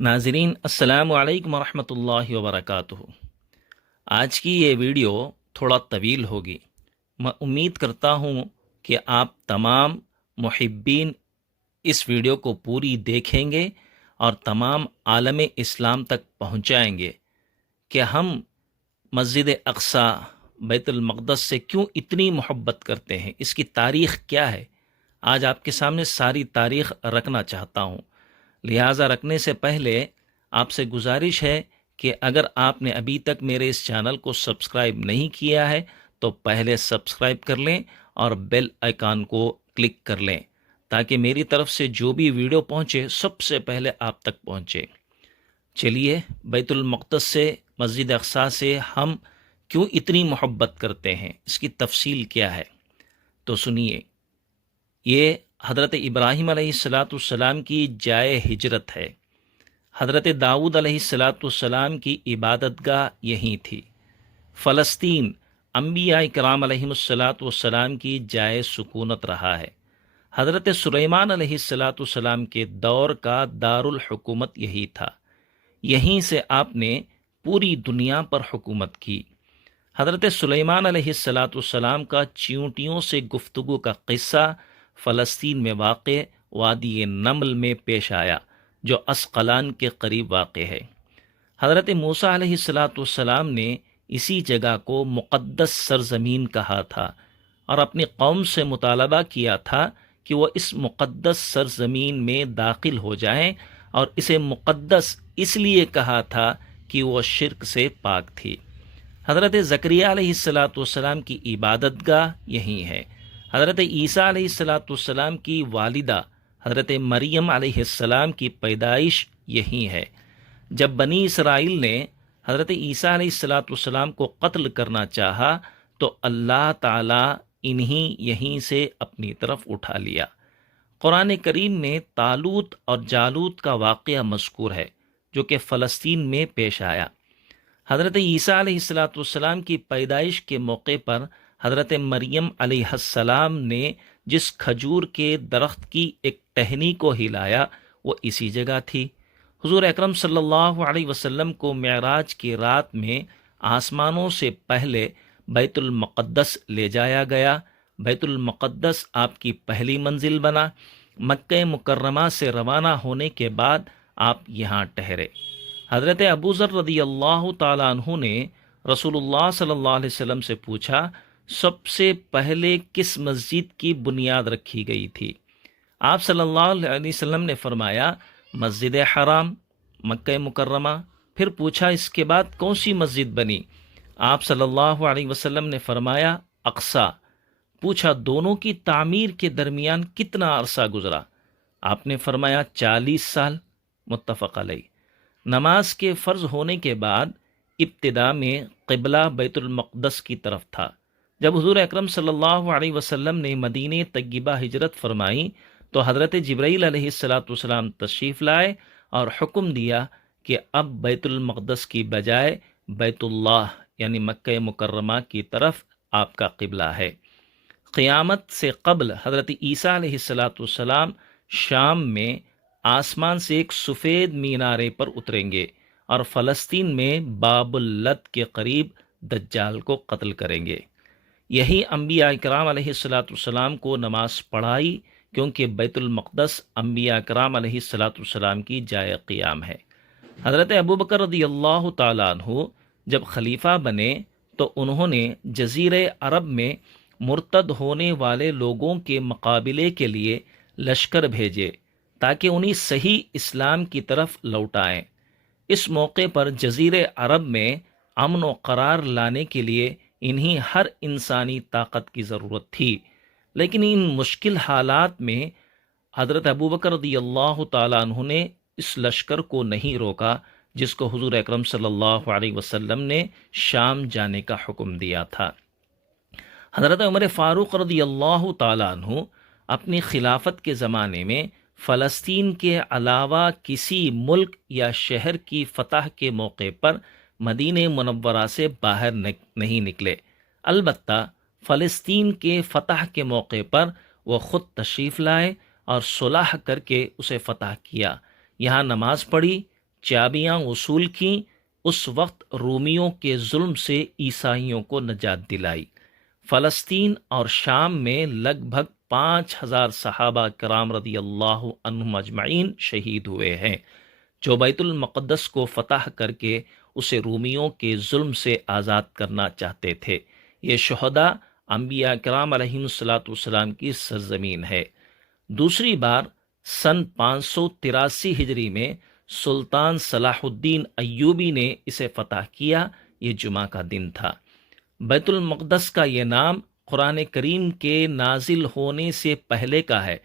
ناظرین السلام علیکم ورحمۃ اللہ وبرکاتہ۔ آج کی یہ ویڈیو تھوڑا طویل ہوگی۔ میں امید کرتا ہوں کہ آپ تمام محبین اس ویڈیو کو پوری دیکھیں گے اور تمام عالم اسلام تک پہنچائیں گے کہ ہم مسجد اقصی بیت المقدس سے کیوں اتنی محبت کرتے ہیں، اس کی تاریخ کیا ہے۔ آج آپ کے سامنے ساری تاریخ رکھنا چاہتا ہوں، لہٰذا رکھنے سے پہلے آپ سے گزارش ہے کہ اگر آپ نے ابھی تک میرے اس چینل کو سبسکرائب نہیں کیا ہے تو پہلے سبسکرائب کر لیں اور بیل آئیکن کو کلک کر لیں تاکہ میری طرف سے جو بھی ویڈیو پہنچے سب سے پہلے آپ تک پہنچے۔ چلیے، بیت المقدس سے، مسجد اقصی سے ہم کیوں اتنی محبت کرتے ہیں، اس کی تفصیل کیا ہے تو سنیے۔ یہ حضرت ابراہیم علیہ السلام کی جائے ہجرت ہے۔ حضرت داؤد علیہ السلام کی عبادت گاہ یہیں تھی۔ فلسطین انبیاء کرام علیہ السلام کی جائے سکونت رہا ہے۔ حضرت سلیمان علیہ السلام کے دور کا دارالحکومت یہی تھا۔ یہیں سے آپ نے پوری دنیا پر حکومت کی۔ حضرت سلیمان علیہ السلام کا چیونٹیوں سے گفتگو کا قصہ فلسطین میں واقع وادی نمل میں پیش آیا، جو اسقلان کے قریب واقع ہے۔ حضرت موسیٰ علیہ السلام نے اسی جگہ کو مقدس سرزمین کہا تھا اور اپنی قوم سے مطالبہ کیا تھا کہ وہ اس مقدس سرزمین میں داخل ہو جائیں، اور اسے مقدس اس لیے کہا تھا کہ وہ شرک سے پاک تھی۔ حضرت زکریہ علیہ السلام کی عبادت گاہ یہیں ہے۔ حضرت عیسیٰ علیہ السلام کی والدہ حضرت مریم علیہ السلام کی پیدائش یہیں ہے۔ جب بنی اسرائیل نے حضرت عیسیٰ علیہ السلام کو قتل کرنا چاہا تو اللہ تعالیٰ یہیں سے اپنی طرف اٹھا لیا۔ قرآن کریم میں طالوت اور جالوت کا واقعہ مذکور ہے، جو کہ فلسطین میں پیش آیا۔ حضرت عیسیٰ علیہ السلام کی پیدائش کے موقع پر حضرت مریم علیہ السلام نے جس کھجور کے درخت کی ایک ٹہنی کو ہلایا وہ اسی جگہ تھی۔ حضور اکرم صلی اللہ علیہ وسلم کو معراج کی رات میں آسمانوں سے پہلے بیت المقدس لے جایا گیا۔ بیت المقدس آپ کی پہلی منزل بنا۔ مکہ مکرمہ سے روانہ ہونے کے بعد آپ یہاں ٹھہرے۔ حضرت ابو ذر رضی اللہ تعالیٰ عنہ نے رسول اللہ صلی اللہ علیہ وسلم سے پوچھا، سب سے پہلے کس مسجد کی بنیاد رکھی گئی تھی؟ آپ صلی اللہ علیہ وسلم نے فرمایا، مسجد حرام، مکہ مکرمہ۔ پھر پوچھا، اس کے بعد کون سی مسجد بنی؟ آپ صلی اللہ علیہ وسلم نے فرمایا، اقصی۔ پوچھا، دونوں کی تعمیر کے درمیان کتنا عرصہ گزرا؟ آپ نے فرمایا 40 سال، متفق علیہ۔ نماز کے فرض ہونے کے بعد ابتدا میں قبلہ بیت المقدس کی طرف تھا۔ جب حضور اکرم صلی اللہ علیہ وسلم نے مدینہ طیبہ ہجرت فرمائی تو حضرت جبرائیل علیہ السلام تشریف لائے اور حکم دیا کہ اب بیت المقدس کی بجائے بیت اللہ یعنی مکہ مکرمہ کی طرف آپ کا قبلہ ہے۔ قیامت سے قبل حضرت عیسیٰ علیہ السلام شام میں آسمان سے ایک سفید مینارے پر اتریں گے اور فلسطین میں باب اللد کے قریب دجال کو قتل کریں گے۔ یہی انبیاء کرام علیہ السلام کو نماز پڑھائی، کیونکہ بیت المقدس انبیاء کرام علیہ السلام کی جائے قیام ہے۔ حضرت ابوبکر رضی اللہ تعالیٰ عنہ جب خلیفہ بنے تو انہوں نے جزیرہ عرب میں مرتد ہونے والے لوگوں کے مقابلے کے لیے لشکر بھیجے تاکہ انہیں صحیح اسلام کی طرف لوٹائیں۔ اس موقع پر جزیرہ عرب میں امن و قرار لانے کے لیے انہیں ہر انسانی طاقت کی ضرورت تھی، لیکن ان مشکل حالات میں حضرت ابوبکر رضی اللہ تعالیٰ عنہ نے اس لشکر کو نہیں روکا جس کو حضور اکرم صلی اللہ علیہ وسلم نے شام جانے کا حکم دیا تھا۔ حضرت عمر فاروق رضی اللہ تعالیٰ عنہ اپنی خلافت کے زمانے میں فلسطین کے علاوہ کسی ملک یا شہر کی فتح کے موقع پر مدینہ منورہ سے باہر نہیں نکلے۔ البتہ فلسطین کے فتح کے موقع پر وہ خود تشریف لائے اور صلح کر کے اسے فتح کیا۔ یہاں نماز پڑھی، چابیاں وصول کیں، اس وقت رومیوں کے ظلم سے عیسائیوں کو نجات دلائی۔ فلسطین اور شام میں لگ بھگ 5000 صحابہ کرام رضی اللہ عنہم اجمعین شہید ہوئے ہیں، جو بیت المقدس کو فتح کر کے اسے رومیوں کے ظلم سے آزاد کرنا چاہتے تھے۔ یہ شہداء انبیاء کرام علیہم الصلاۃ والسلام کی سرزمین ہے۔ دوسری بار سن 583 ہجری میں سلطان صلاح الدین ایوبی نے اسے فتح کیا۔ یہ جمعہ کا دن تھا۔ بیت المقدس کا یہ نام قرآن کریم کے نازل ہونے سے پہلے کا ہے۔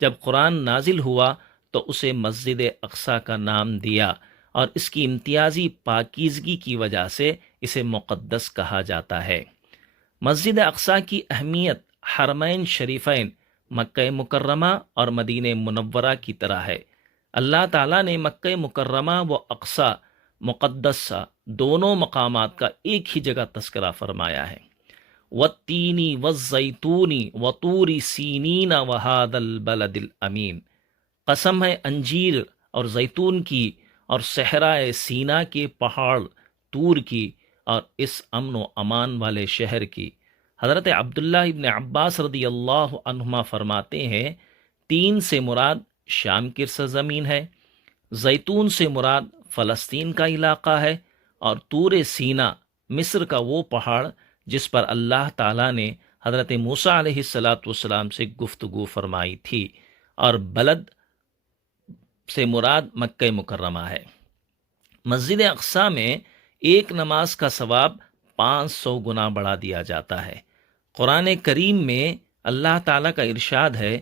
جب قرآن نازل ہوا تو اسے مسجد اقصیٰ کا نام دیا، اور اس کی امتیازی پاکیزگی کی وجہ سے اسے مقدس کہا جاتا ہے۔ مسجد اقصیٰ کی اہمیت حرمین شریفین مکہ مکرمہ اور مدینہ منورہ کی طرح ہے۔ اللہ تعالیٰ نے مکہ مکرمہ و اقصیٰ مقدسہ دونوں مقامات کا ایک ہی جگہ تذکرہ فرمایا ہے۔ والتین والزیتون وطور سینین وہذا البلد الامین، قسم ہے انجیر اور زیتون کی اور صحرائے سینا کے پہاڑ طور کی اور اس امن و امان والے شہر کی۔ حضرت عبداللہ ابن عباس رضی اللہ عنہما فرماتے ہیں، تین سے مراد شام کی سرزمین ہے، زیتون سے مراد فلسطین کا علاقہ ہے، اور طور سینا مصر کا وہ پہاڑ جس پر اللہ تعالیٰ نے حضرت موسیٰ علیہ السلام سے گفتگو فرمائی تھی، اور بلد سے مراد مکہ مکرمہ ہے۔ مسجد اقصیٰ میں ایک نماز کا ثواب 500 گنا بڑھا دیا جاتا ہے۔ قرآن کریم میں اللہ تعالیٰ کا ارشاد ہے،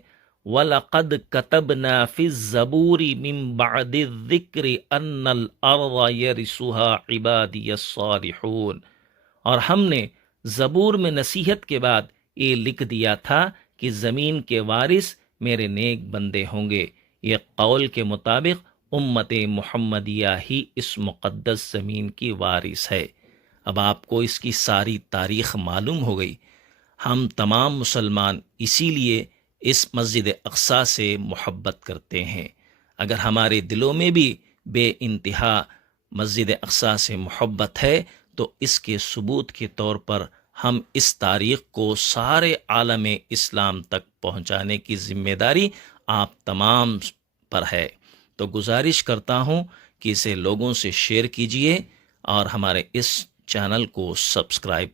وَلَقَدْ كَتَبْنَا فِي الزَّبُورِ مِن بَعْدِ الذِّكْرِ أَنَّ الْأَرْضَ يَرِثُهَا عِبَادِيَ الصَّالِحُونَ، اور ہم نے زبور میں نصیحت کے بعد یہ لکھ دیا تھا کہ زمین کے وارث میرے نیک بندے ہوں گے۔ یہ قول کے مطابق امت محمدیہ ہی اس مقدس زمین کی وارث ہے۔ اب آپ کو اس کی ساری تاریخ معلوم ہو گئی۔ ہم تمام مسلمان اسی لیے اس مسجد اقصیٰ سے محبت کرتے ہیں۔ اگر ہمارے دلوں میں بھی بے انتہا مسجد اقصیٰ سے محبت ہے تو اس کے ثبوت کے طور پر ہم اس تاریخ کو سارے عالم اسلام تک پہنچانے کی ذمہ داری آپ تمام پر ہے۔ تو گزارش کرتا ہوں کہ اسے لوگوں سے شیئر کیجئے اور ہمارے اس چینل کو سبسکرائب